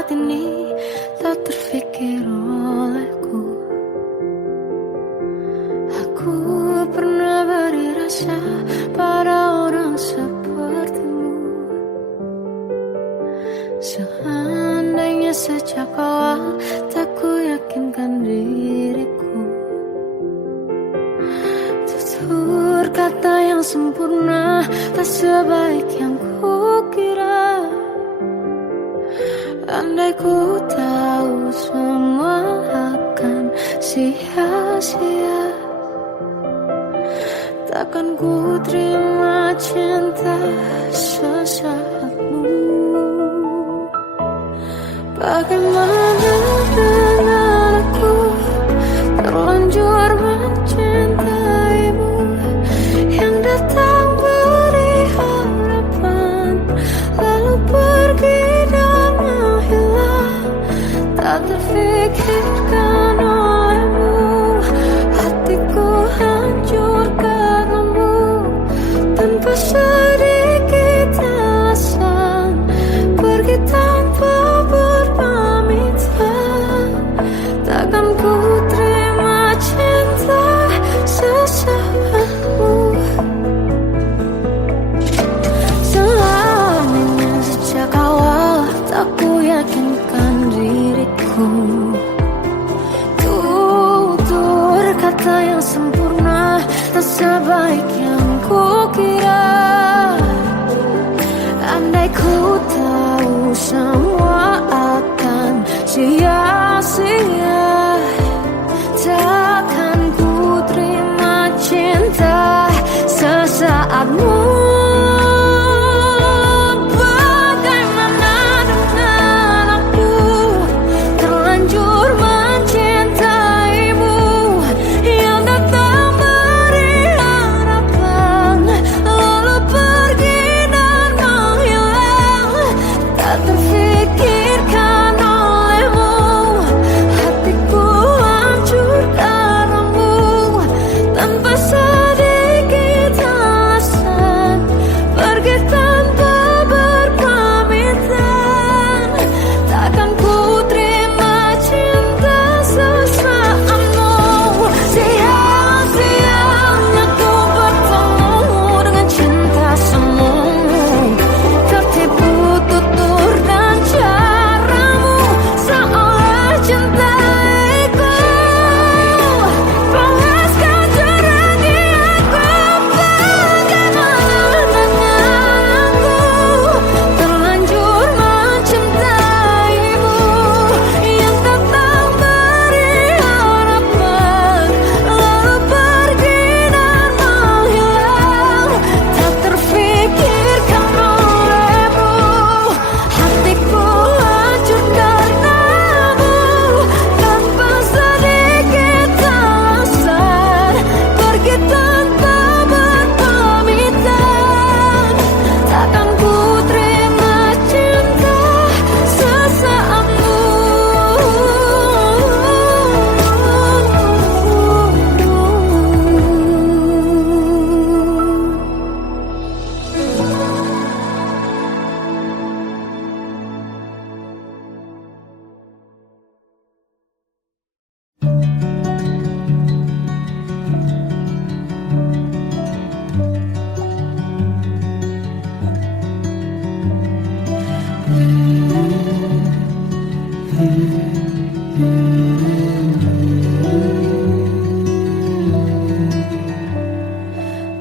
saat ini tak terfikir olehku. Aku pernah beri rasa pada orang sepertimu. Seandainya sejak awal tak ku yakinkan diriku. Tutur kata yang sempurna tak sebaik yang ku kira. Andai ku tahu semua akan sia-sia, takkan ku terima cinta sesaatmu. Bagaimana dengan aku terlanjur mencintaimu, yang datang beri harapan lalu pergi dan menghilang. Tak terfikirkan olehmu, hatiku hancur karenamu. Tanpa sedikit alasan pergi tanpa berpamitan. Takkan ku terima cinta sesaatmu. Selamanya sejak awal tak ku yakinkan diriku. Tutur kata yang sempurna tak sebaik yang ku kira. Andai ku tahu semua akan sia-sia, takkan ku terima cinta sesaatmu. Bagaimana dengan aku terlanjur mencintaimu, yang datang beri harapan lalu pergi dan menghilang. Tak terfikirkan olehmu, hatiku hancur karenamu. Tanpa sedikit alasan pergi tanpa berpamitan. Takkan ku terima cinta sesaatmu. Siang-siangnya ku bertemu dengan cinta semu, tertipu tutur dan caramu seolah cintaiku. Panaskan jernih aku. Bagaimana dengan aku terlanjur mencintaimu, yang datang beri harapan lalu pergi dan menghilang. Tak terfikirkan olehmu, hatiku hancur karenamu. Tanpa sedikit alasan pergi tanpa berpamitan. Takkan ku terima cinta sesaatmu.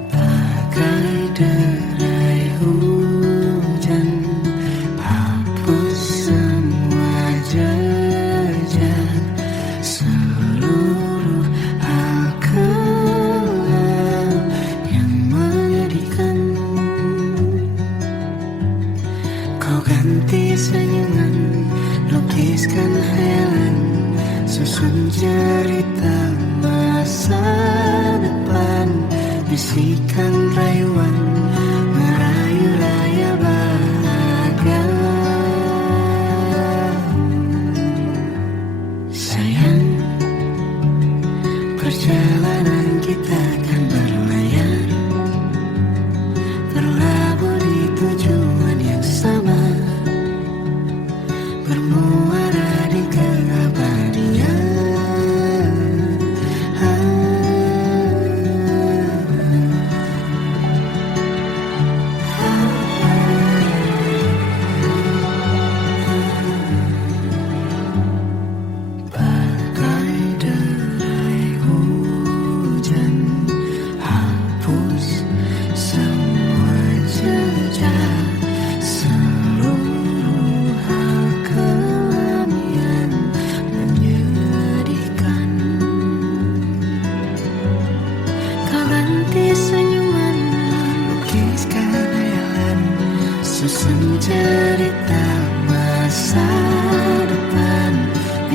Bagai derai hujan, hapus semua jejak seluruh hal kelam yang menyedihkan. Kau ganti senyuman, lukiskan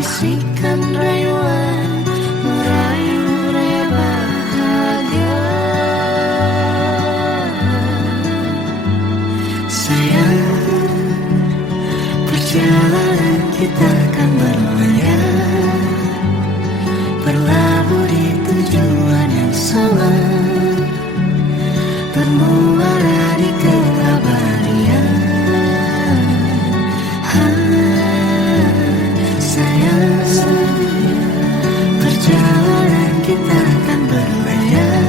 bisikan rayuan merayu raya bahagia. Sayang, perjalanan kita akan berlayar, berlabuh di tujuan yang sama, bermuara di keabadian. Sayang, perjalanan kita akan berlayar,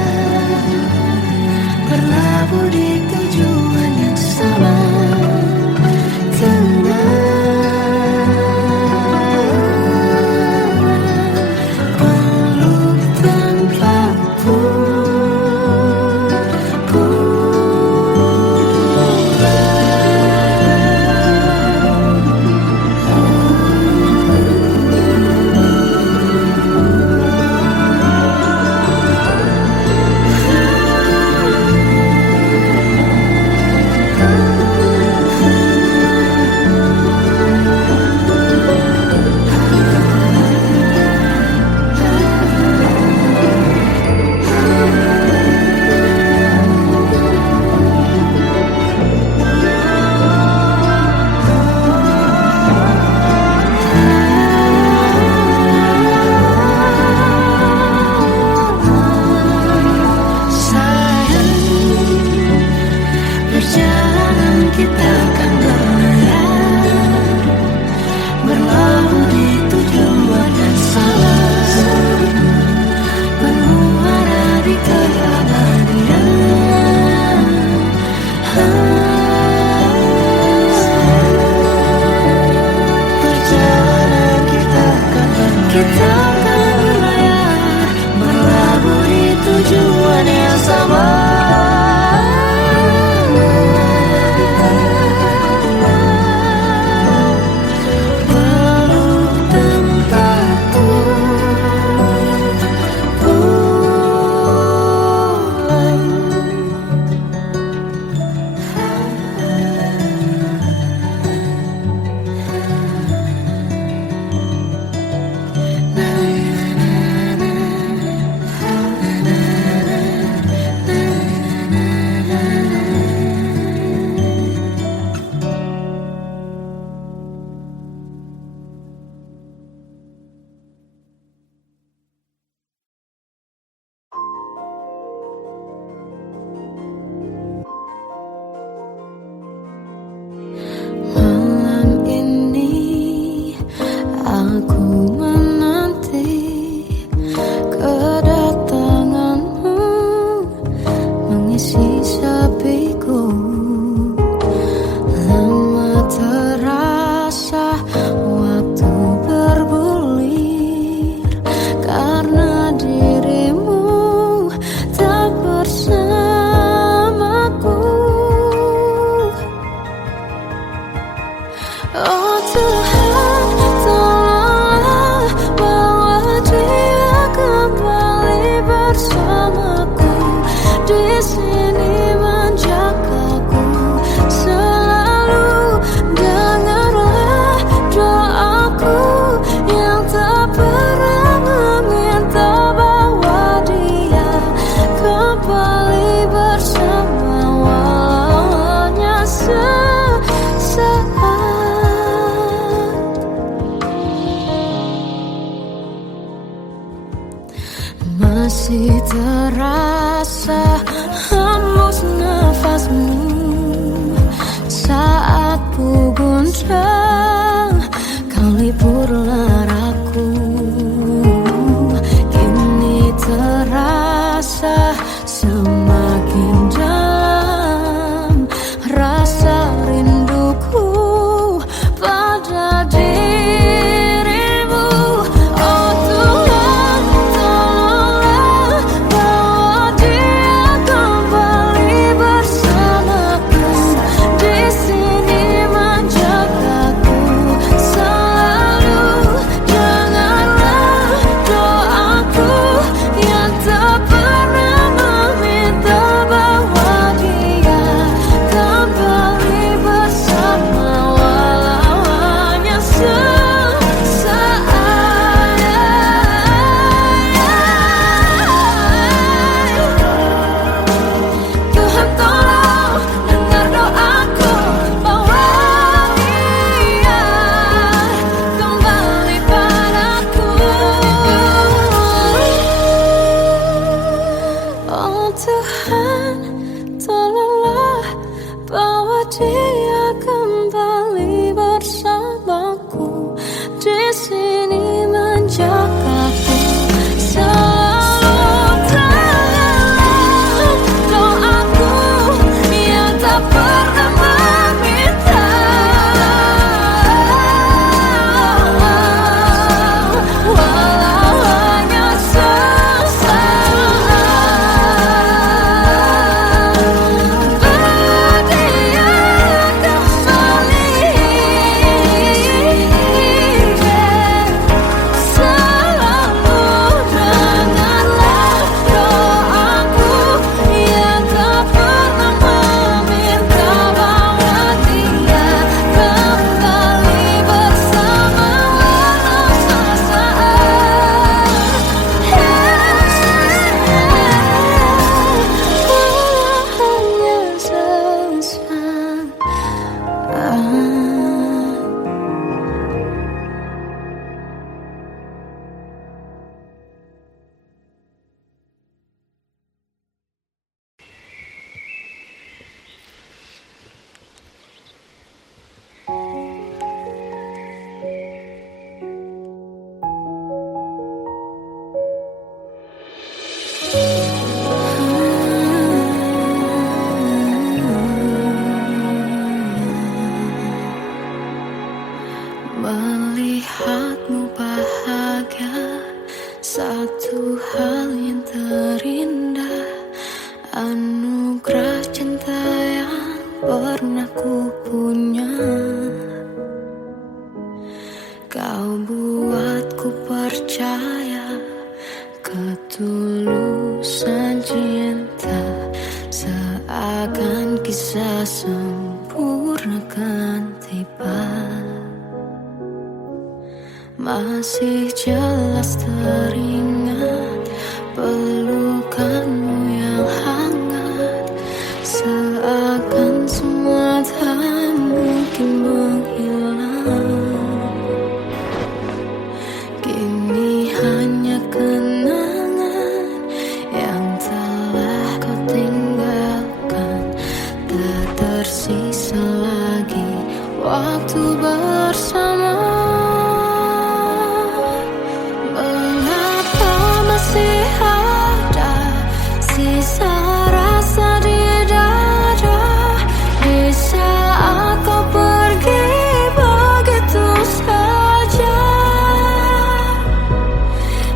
berlabuh di tujuan yang sama. Kita akan berlayar, berlabuh di tujuan yang sama, bermuara di keabadian. Perjalanan kita akan berlayar, berlabuh di tujuan yang sama. Melihatmu bahagia, satu hal yang terindah, anugerah cinta yang pernah ku punya. Kau buatku percaya ketulusan cinta, seakan kisah sempurna kan tiba. Masih jelas teringat pelukanmu yang hangat, seakan semua tak mungkin menghilang. Kini hanya kenangan yang telah kau tinggalkan, tak tersisa lagi waktu bersama. Masih ada sisa rasa di dada di saat kau pergi begitu saja.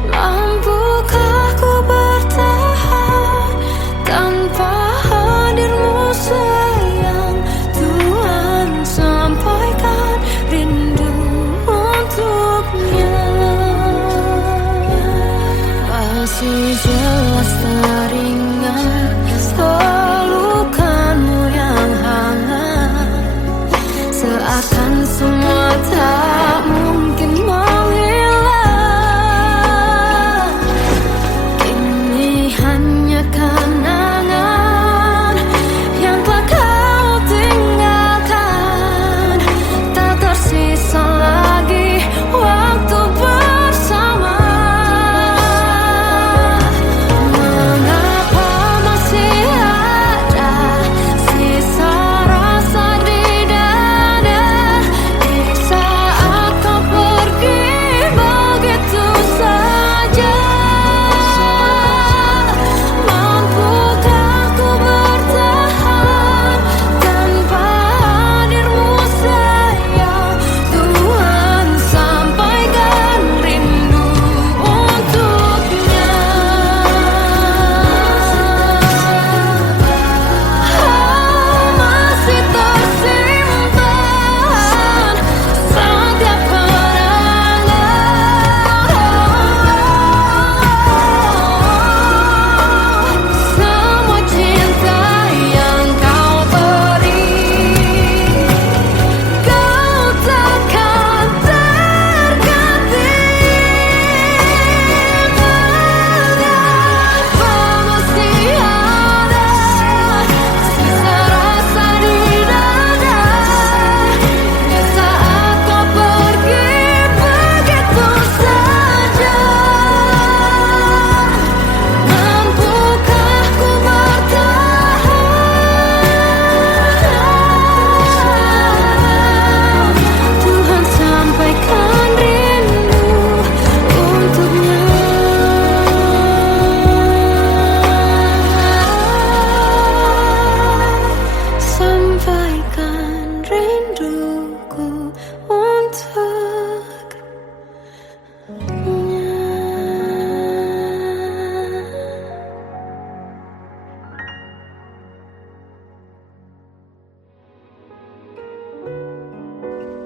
Mampukah ku bertahan tanpa hadirmu sayang? Tuhan, sampaikan rindu untuknya. Masih jelas teringat pelukanmu yang hangat, seakan semua tak mungkin menghilang. Kini hanya kenangan yang telah kau tinggalkan, tak tersisa lagi waktu bersama.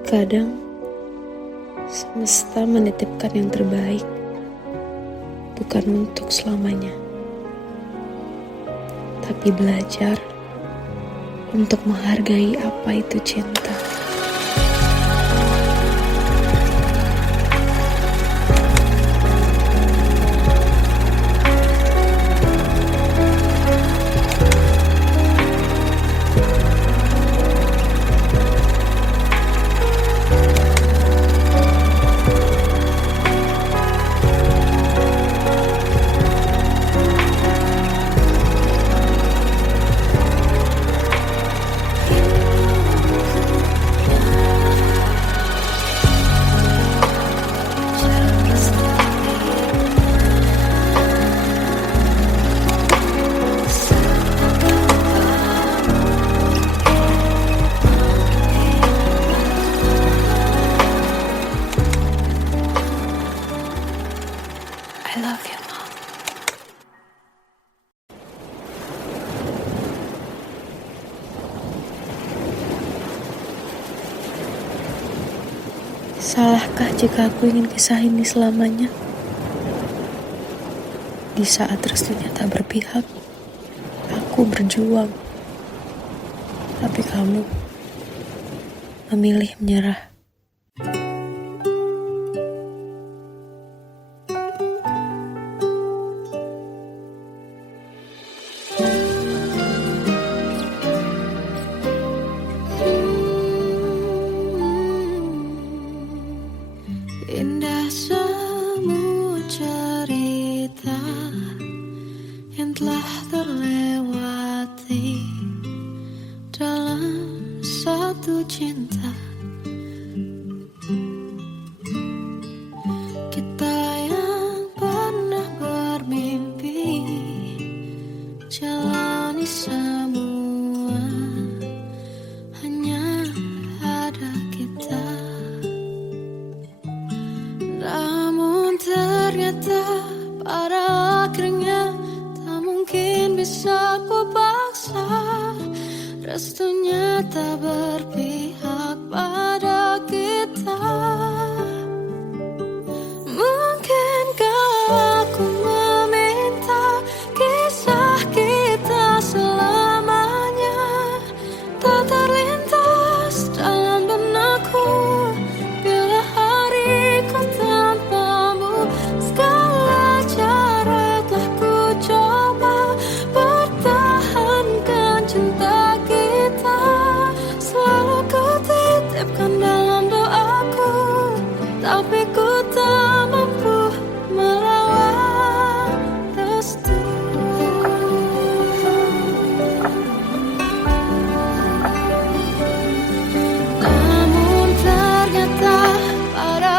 Kadang semesta menitipkan yang terbaik, bukan untuk selamanya, tapi belajar untuk menghargai apa itu cinta. Salahkah jika aku ingin kisah ini selamanya? Di saat restunya tak berpihak, aku berjuang. Tapi kamu memilih menyerah. Indah semua cerita yang telah terlewati dalam satu cinta. Kita yang pernah bermimpi jalani semua, hanya ada kita. Namun ternyata pada akhirnya tak mungkin bisa ku paksa. Restunya tak berpihak pada kita. Mungkinkah aku meminta kisah kita selamanya tak terlintas dalam benakku bila hariku tanpamu. Segala cara telah ku coba pertahankan cinta kita. Selalu ku titipkan dalam doaku, tapi ku tak mampu melawan restu. Namun ternyata pada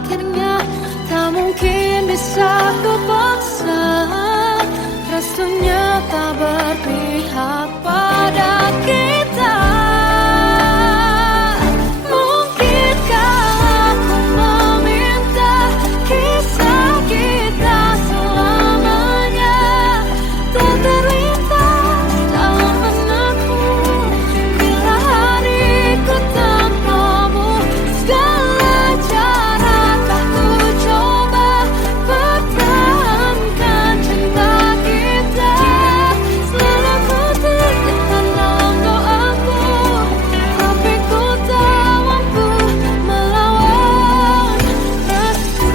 akhirnya tak mungkin bisa ku paksa. Restunya tak berpihak pada kita. Mungkinkah aku meminta kisah kita selamanya tak terlintas dalam benakku bila hariku tanpamu. Segala cara telah ku coba pertahankan cinta kita. Selalu ku titipkan dalam doaku, tapi ku tak mampu melawan restu.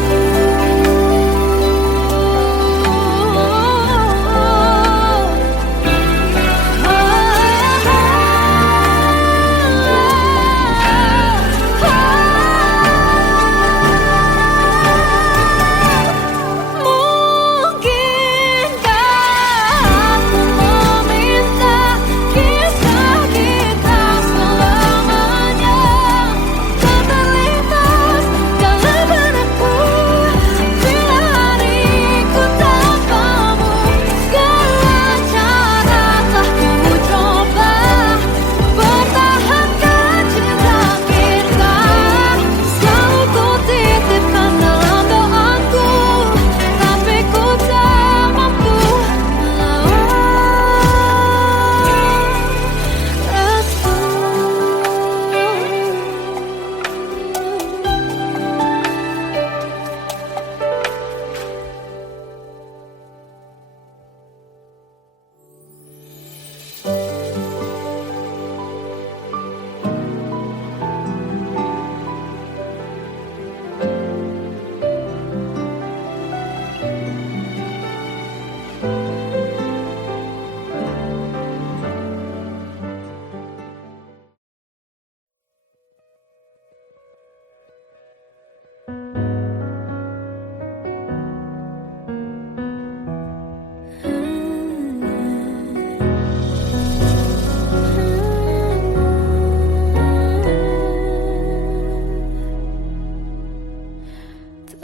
Mungkinkah aku meminta kisah kita selamanya tak terlintas dalam benakku bila hariku tanpamu. Segala cara telah ku coba pertahankan cinta kita. Selalu ku titipkan dalam doaku, tapi ku tak mampu melawan restu.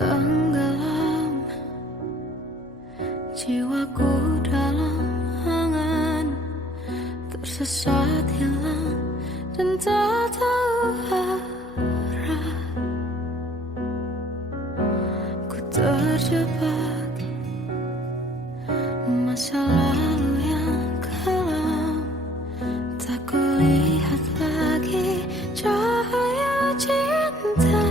Tenggelam jiwaku dalam angan, tersesat hilang dan tak tahu arah. Ku terjebak masa lalu yang kelam, tak kulihat lagi cahaya cinta.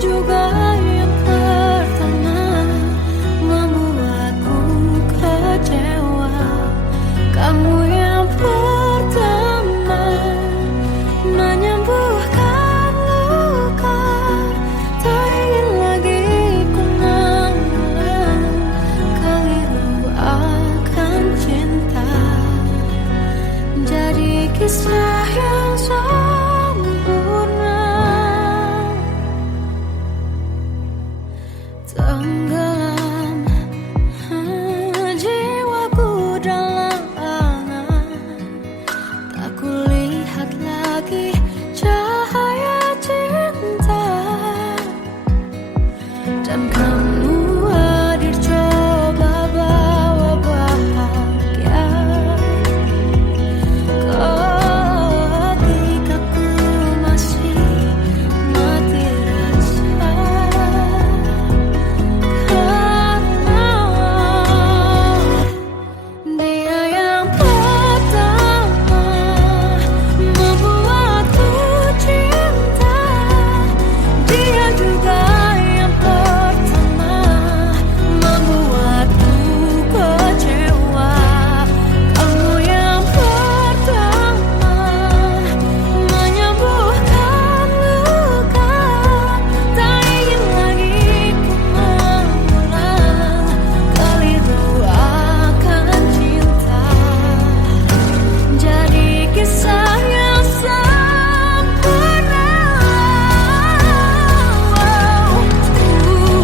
juga yang pertama membuatku kecewa. Kamu yang pertama menyembuhkan luka. Tak ingin lagi ku mengulang keliru akan cinta. Jadi kisah yang sempurna tenggelam jiwaku dalam angan. Tak kulihat lagi cahaya cinta. Dan kamu hadir coba bawa bahagia. Ketika ku masih mati rasa. Karena dia yang pertama membuatku cinta. Dia juga yang pertama membuatku kecewa. Kamu yang pertama menyembuhkan luka. Tak ingin lagi ku mengulang keliru akan cinta. Jadi kisah yang sempurna.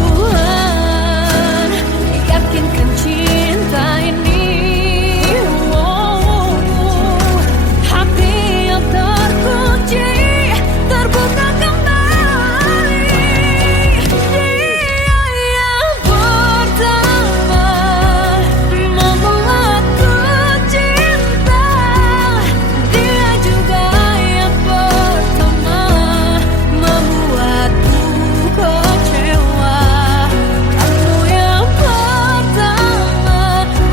Tuhan yakinkan cinta ini. Hati yang terkunci terbuka kembali. Dia yang pertama membuatku cinta. Dia juga yang pertama membuatku kecewa. Kamu yang pertama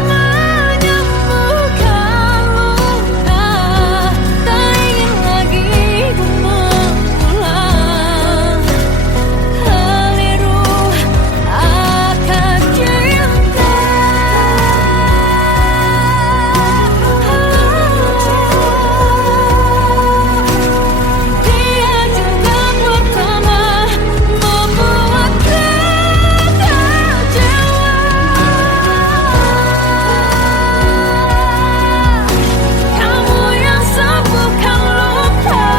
menyembuhkan luka. Tak ingin lagi ku mengulang keliru akan cinta. Dia juga pertama membuatku kecewa. Kamu yang sembuhkan luka.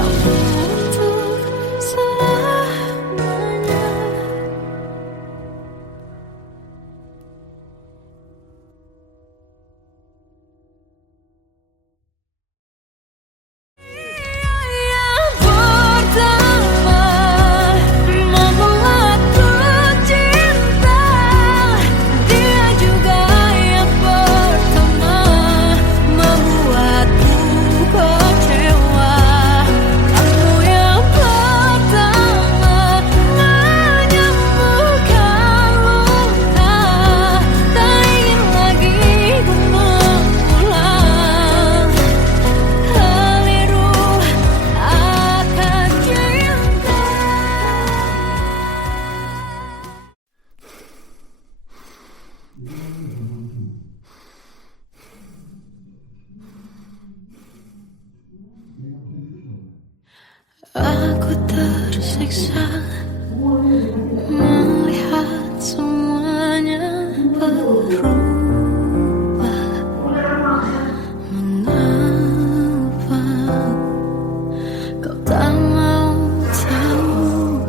Kamu untuk selamanya. Yang pertama membuatku cinta. Dia juga yang pertama membuatku kecewa. Kamu yang pertama menyembuhkan luka. Tak ingin lagi ku mengulang keliru akan cinta. Aku tersiksa melihat semuanya berubah. Mengapa kau tak mau tahu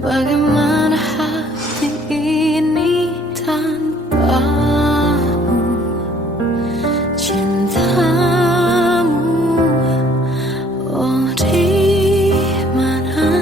bagaimana hati ini tanpamu? Cintamu, oh di mana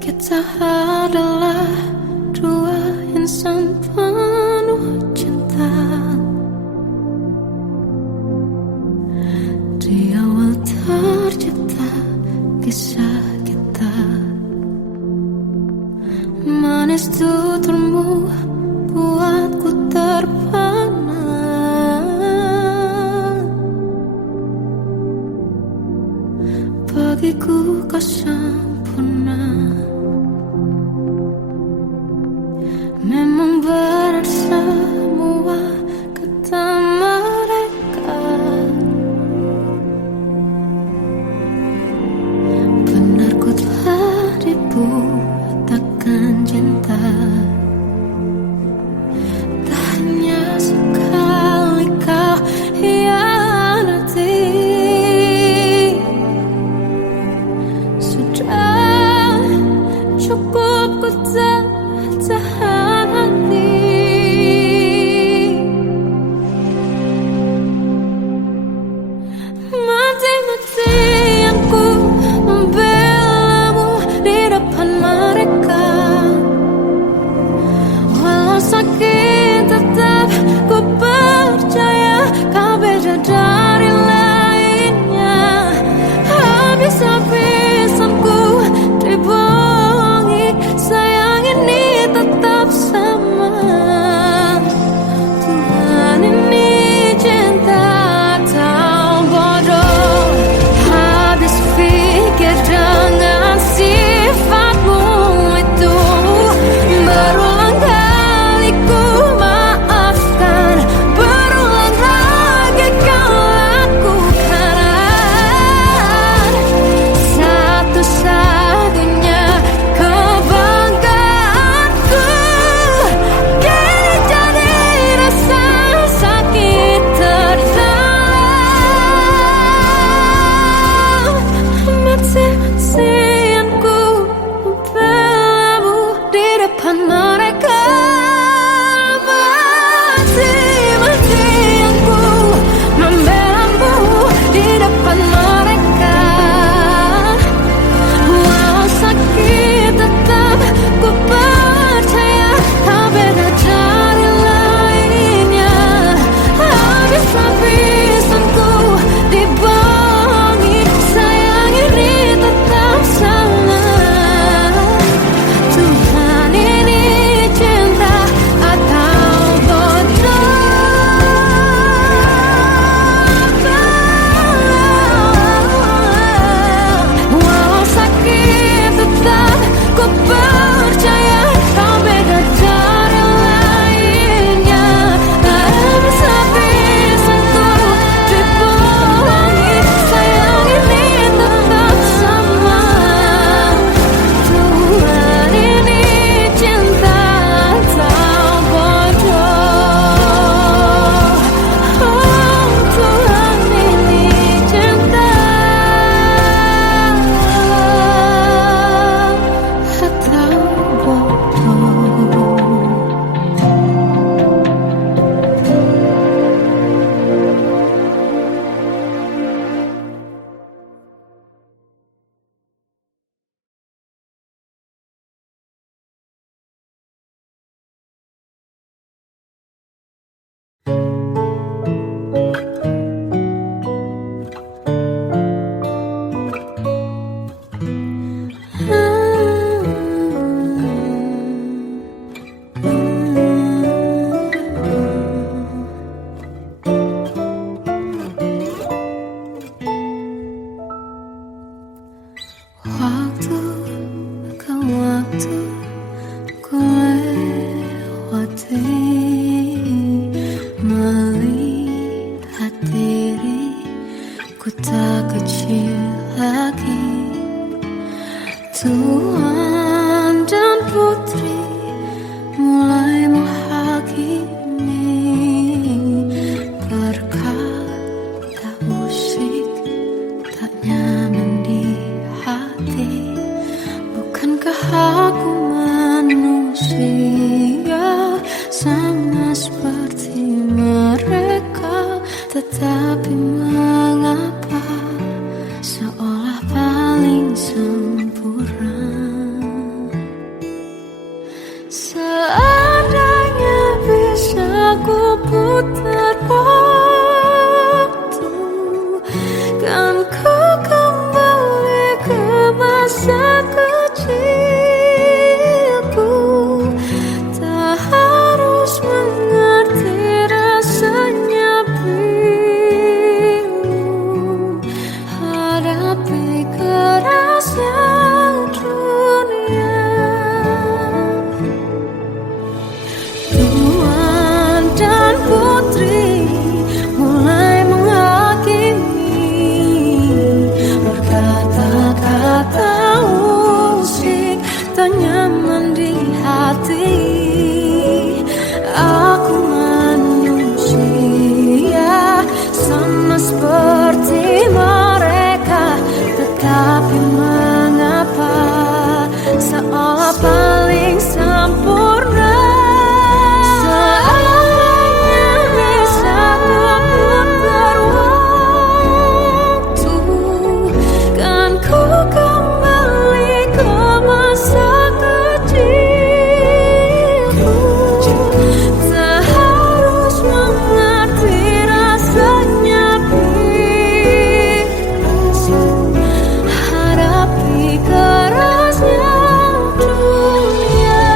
Kita adalah dua insan penuh cinta. Di awal tercipta kisah kita. Manis tuturmu buatku terpana. Bagiku kau sempurna. Memang benar semua kata mereka. Benar ku telah dibutakan cinta. Tak hanya sekali kau hianati. Sudah cukup ku tahan hati. Mati-matian ku membelamu di depan mereka. Walau sakit tetap ku percaya kau beda dari lainnya. Habis-habisan ku dibohongi, sayang ini tetap sama. Tuhan ini cinta atau bodoh. Habis pikir dengan sifatmu itu. Berulang kali ku maafkan, berulang lagi kau lakukan. Satu-satunya kebanggaanku kini jadi rasa sakit terdalam. Mati-matian ku membelamu di depan mereka. Mati-matian ku membelamu di depan mereka. Walau sakit tetap ku percaya kau beda dari lainnya. Habis-habisan ku dibohongi, sayang ini tetap sama. Tuhan ini cinta atau bodoh. Walau sakit tetap ku percaya kau beda dari lainnya. Habis-habisan ku dibohongi, sayang ini tetap sama. Tuhan ini cinta atau bodoh. Oh, Tuhan ini cinta atau bodoh. Waktu ke waktu ku lewati, melihat diri ku tak kecil lagi. Tuan dan putri mulai menghakimi. Berkata musik Aku manusia sama seperti mereka, tetapi mengapa seolah paling sempurna. Seandainya bisa ku putar waktu, kan ku kembali ke masa kecilku. Tak harus mengerti rasanya bingung hadapi kerasnya dunia. Tuan dan putri mulai menghakimi, berkata-kata usik tak nyaman di hati. Aku manusia sama seperti mereka, tetapi mengapa seolah paling sempurna. Seandainya bisa ku putar waktu, kan ku kembali ke masa kecilku. Tak harus mengerti rasanya bingung hadapi kerasnya dunia.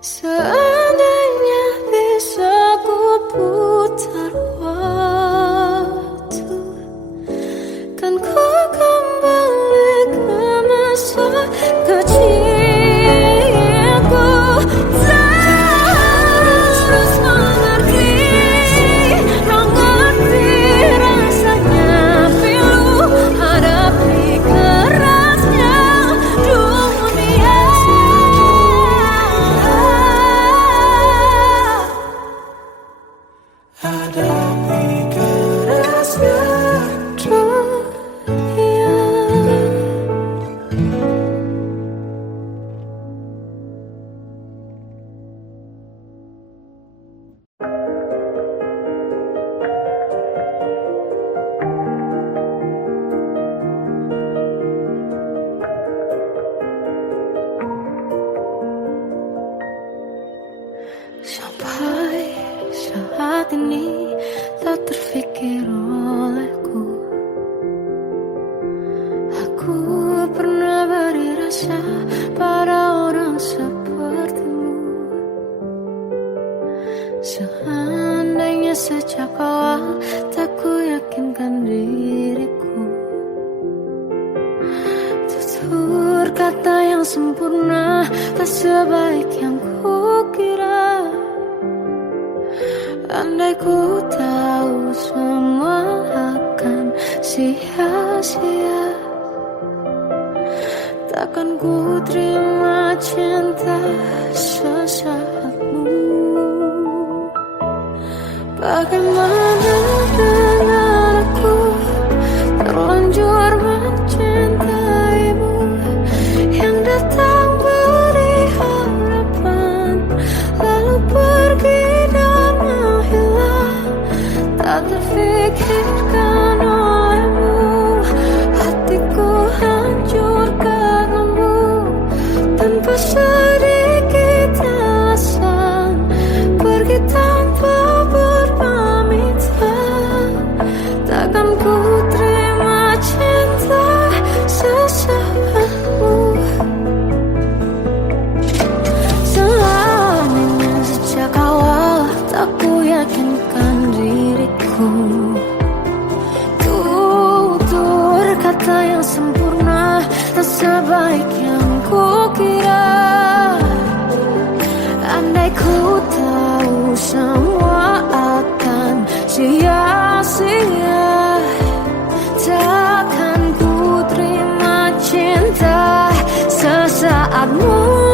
Seandainya bisa ku putar waktu, kan ku kembali ke masa kecilku. Tak harus mengerti rasanya pilu hadapi kerasnya dunia. Hadapi kerasnya dunia. Sampai saat ini tak terfikir olehku, aku pernah beri rasa pada orang sepertimu. Seandainya sejak awal tak ku yakinkan diriku, tutur kata yang sempurna tak sebaik yang ku kira. Andai ku tahu semua akan sia-sia, takkan ku terima cinta sesaatmu. Bagaimana dengan aku terlanjur mencintaimu, yang datang beri harapan lalu pergi dan menghilang. Tak terfikirkan olehmu, hatiku hancur karenamu. Tanpa sedikit alasan pergi tanpa berpamitan, takkan ku terima cinta sesaatmu. Seandainya sejak awal tak ku yakin meyakinkan diriku. Tutur kata yang sempurna tak sebaik yang kukira. Andai ku tahu semua akan sia-sia, takkan ku terima cinta sesaatmu.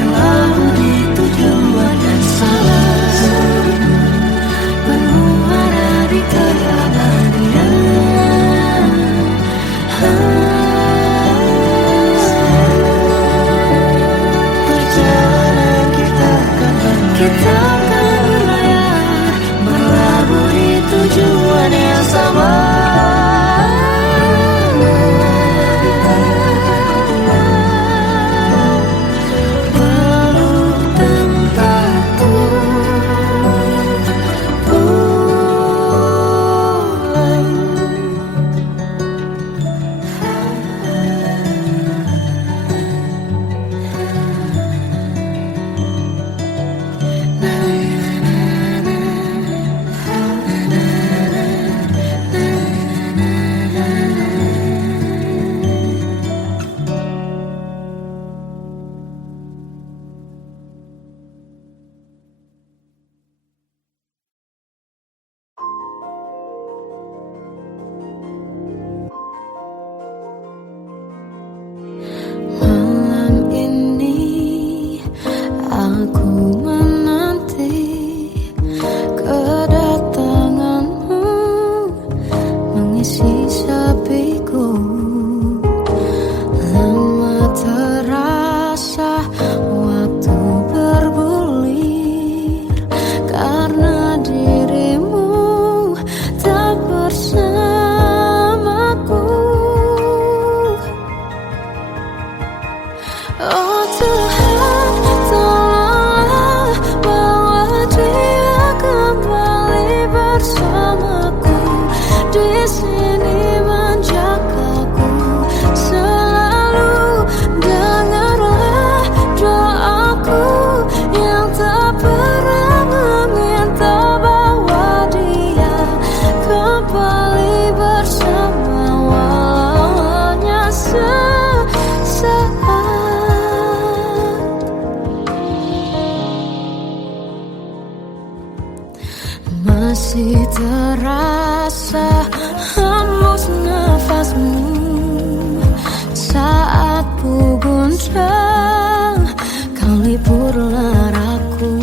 berlabuh di tujuan yang sama, bermuara di keabadian. Perjalanan kita akan berlayar, berlabuh di tujuan yang sama. Malam ini aku menanti kedatanganmu, mengisi sepiku. Lama terasa waktu bergulir, karena dirimu tak bersamaku. Oh Tuhan, tolonglah bawa dia kembali bersamaku. Di sini menjagaku selalu. Dengarlah doaku yang tak pernah meminta, bawa dia kembali bersama, walau hanya sesaat. Masih terasa hembus nafasmu saat ku guncang, kau liburlah raku.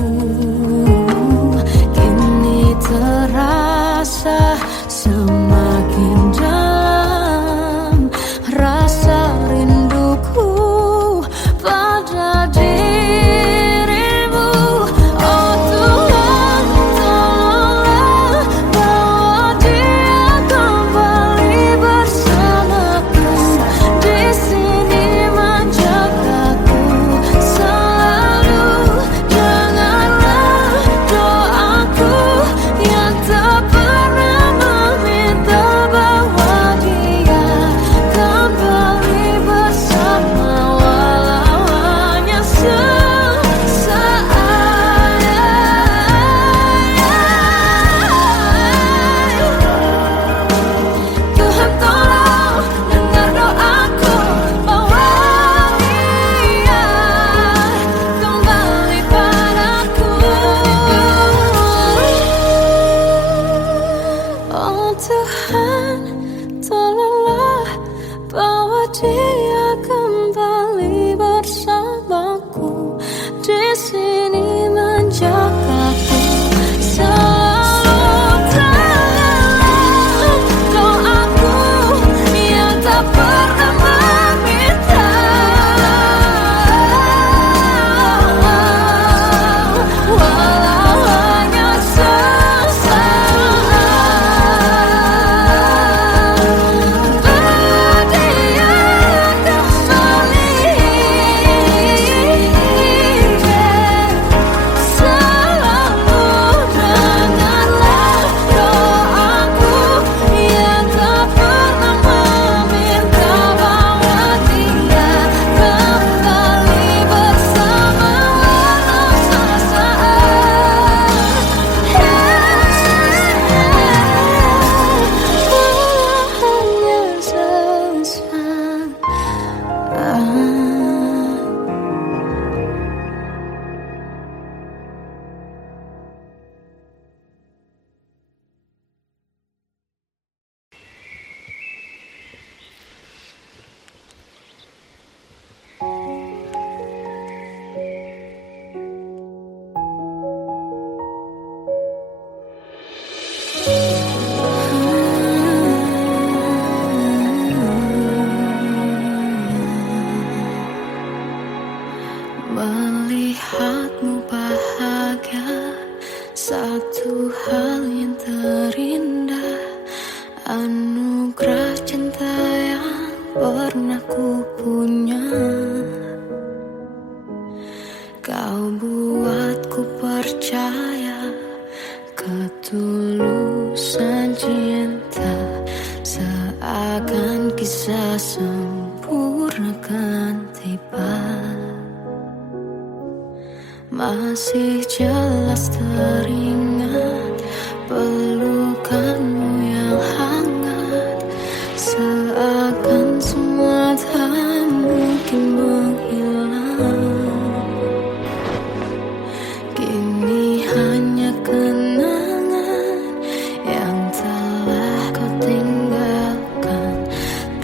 Kini terasa semakin dalam rasa rinduku pada dirimu. Oh Tuhan, tolonglah bawa dia kembali bersama. Melihatmu bahagia, satu hal yang terindah, anugerah cinta yang pernah ku punya. Kau buatku percaya ketulusan cinta, seakan kisah sempurna kan tiba. Masih jelas teringat pelukanmu yang hangat, seakan semua tak mungkin menghilang. Kini hanya kenangan yang telah kau tinggalkan,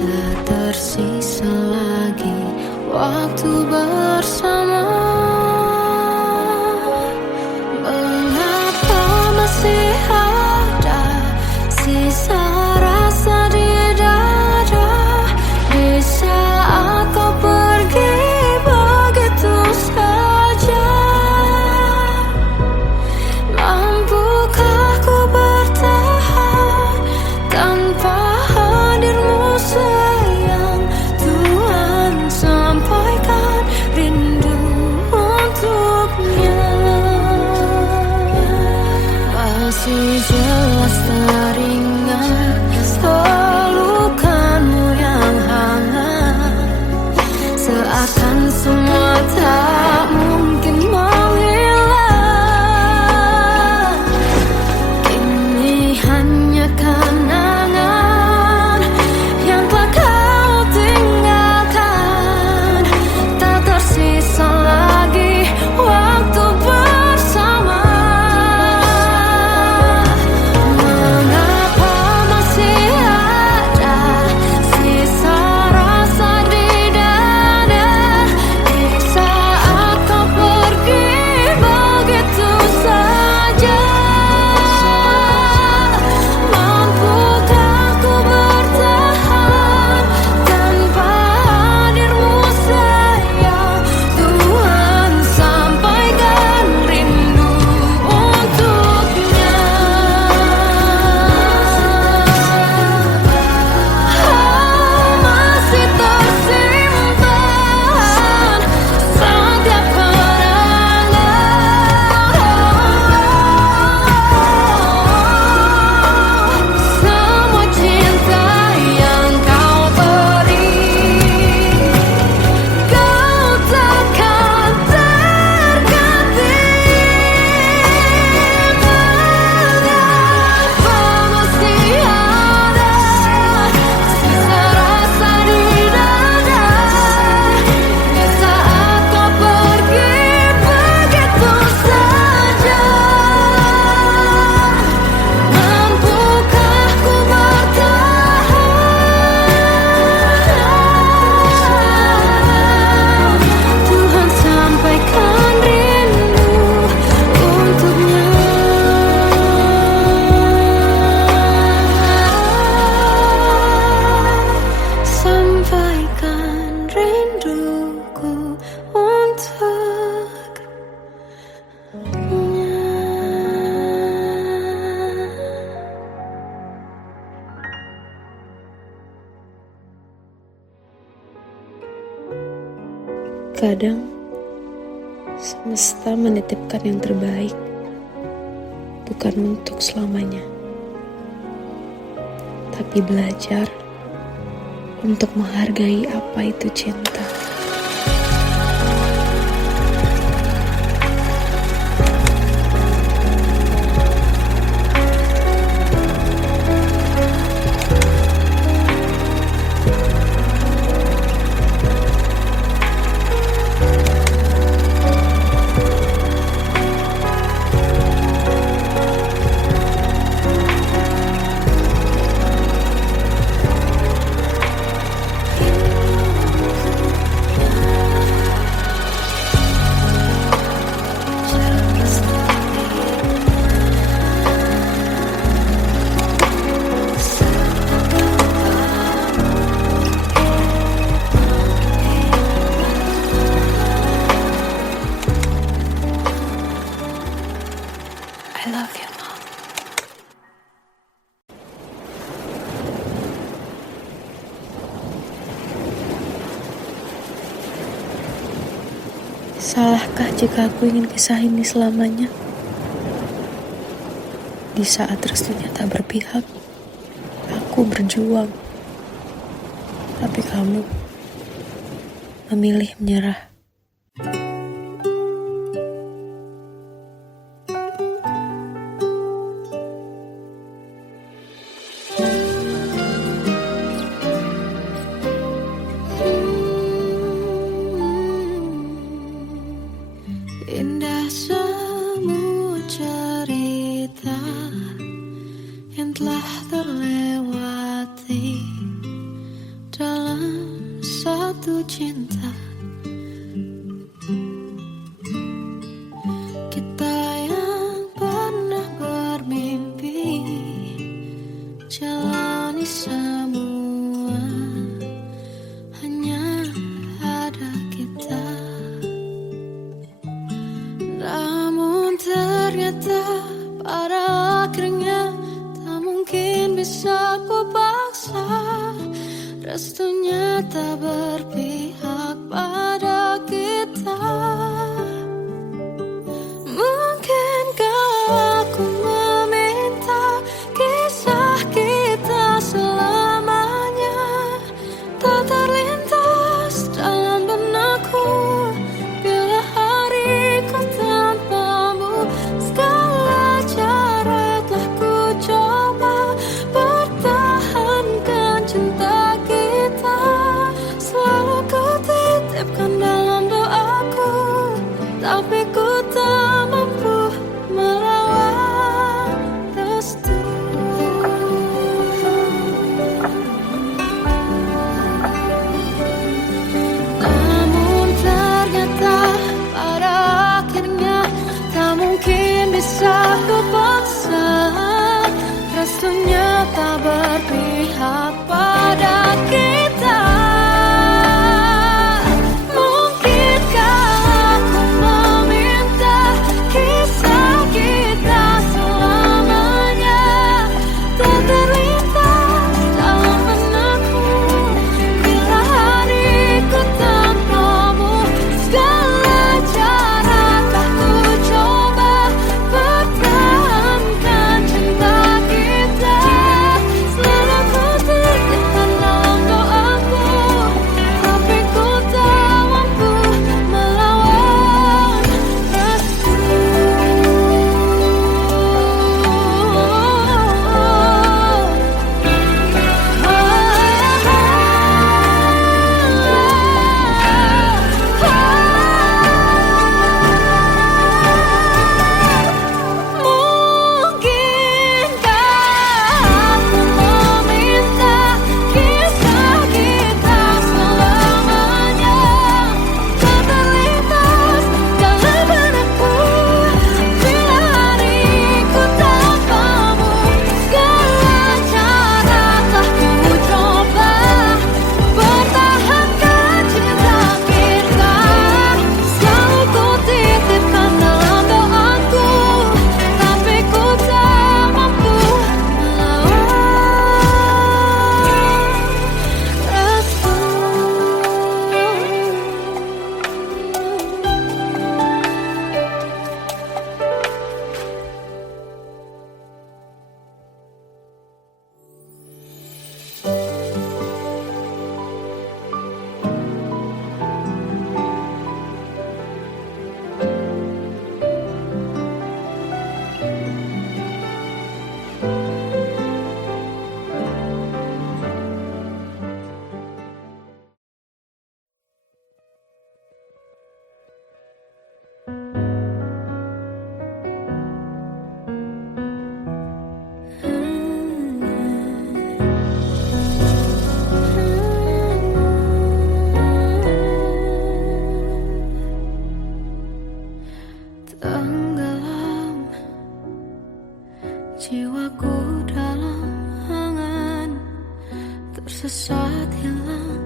tak tersisa lagi waktu bersama. Masih ada sisa rasa di dada di saat kau pergi begitu saja. Mampukah ku bertahan tanpa hadirmu sayang? Tuhan sampaikan rindu untuknya. Masih jelas teringat pelukanmu yang hangat, seakan semua tak mungkin menghilang. Kini hanya kenangan yang telah kau tinggalkan, tak tersisa lagi waktu bersama. Sampaikan rinduku untuknya. Kadang semesta menitipkan yang terbaik, bukan untuk selamanya, tapi belajar untuk menghargai apa itu cinta. Salahkah jika aku ingin kisah ini selamanya? Di saat restunya tak berpihak, aku berjuang. Tapi kamu memilih menyerah. Indah semua cerita yang telah terlewati dalam satu cinta. Kita yang pernah bermimpi jalani semua, hanya ada kita. Namun ternyata pada akhirnya tak mungkin bisa ku paksa. Restunya tak berpihak pada kita. Mungkinkah aku meminta kisah kita selamanya tak terlintas dalam benakku bila hariku tanpamu. Segala cara telah ku coba pertahankan cinta kita. Selalu ku titipkan dalam doaku, tapi ku tak mampu melawan restu. Namun ternyata pada akhirnya tak mungkin bisa ku paksa. Restunya tak berpihak pada kita. Mungkinkah aku meminta kisah kita selamanya tak terlintas dalam benakku bila hariku tanpamu. Segala cara telah ku coba pertahankan cinta kita. Selalu ku titipkan dalam doaku, tapi ku tak mampu melawan restu. Mungkinkah aku meminta kisah kita selamanya tak terlintas dalam benakku bila hariku tanpamu. Segala cara telah ku coba pertahankan cinta kita. Selalu ku titipkan dalam doaku, tapi ku tak mampu melawan restu. Tenggelam jiwaku dalam angan, tersesat hilang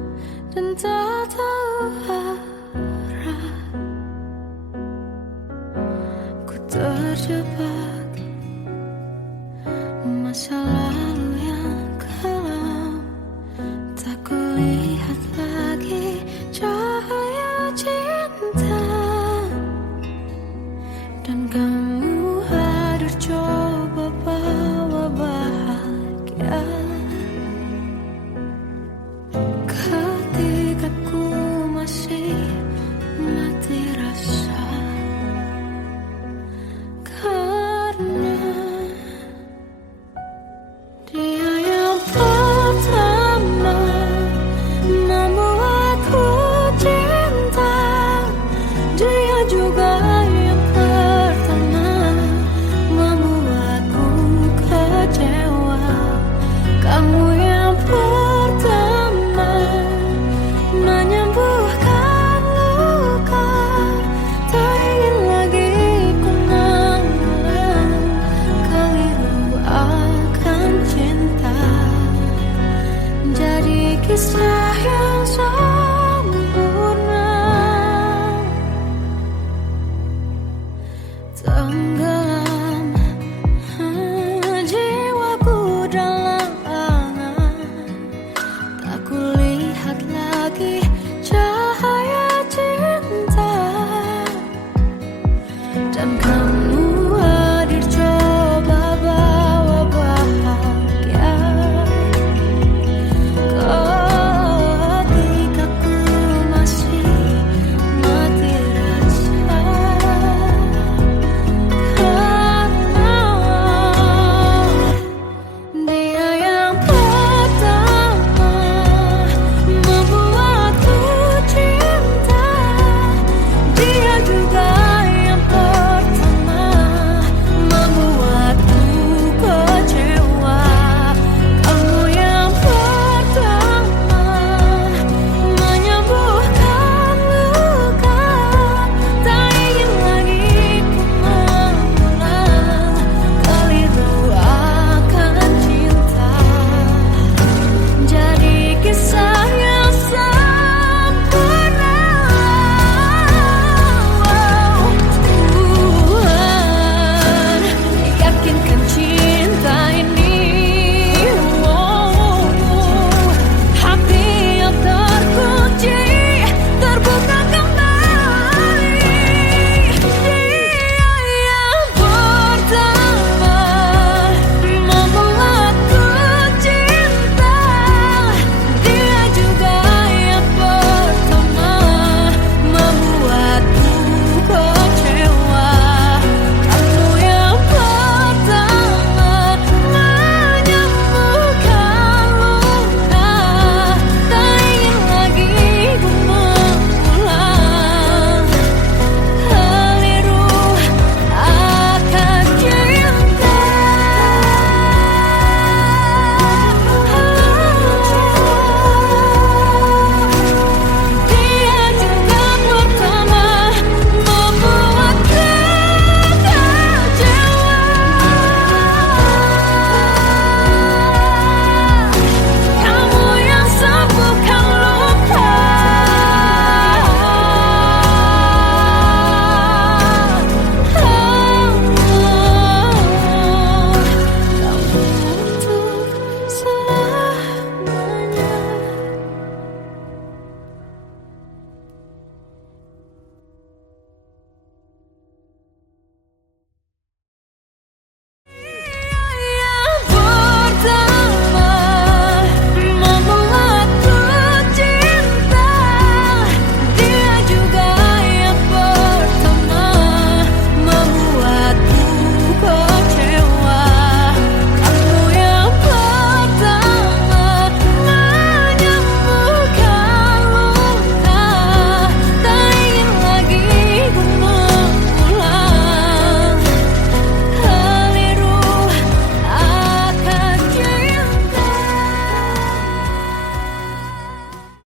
dan tak tahu arah. Ku terjebak masa lalu yang kelam, tak kulihat lagi cahaya cinta. tangga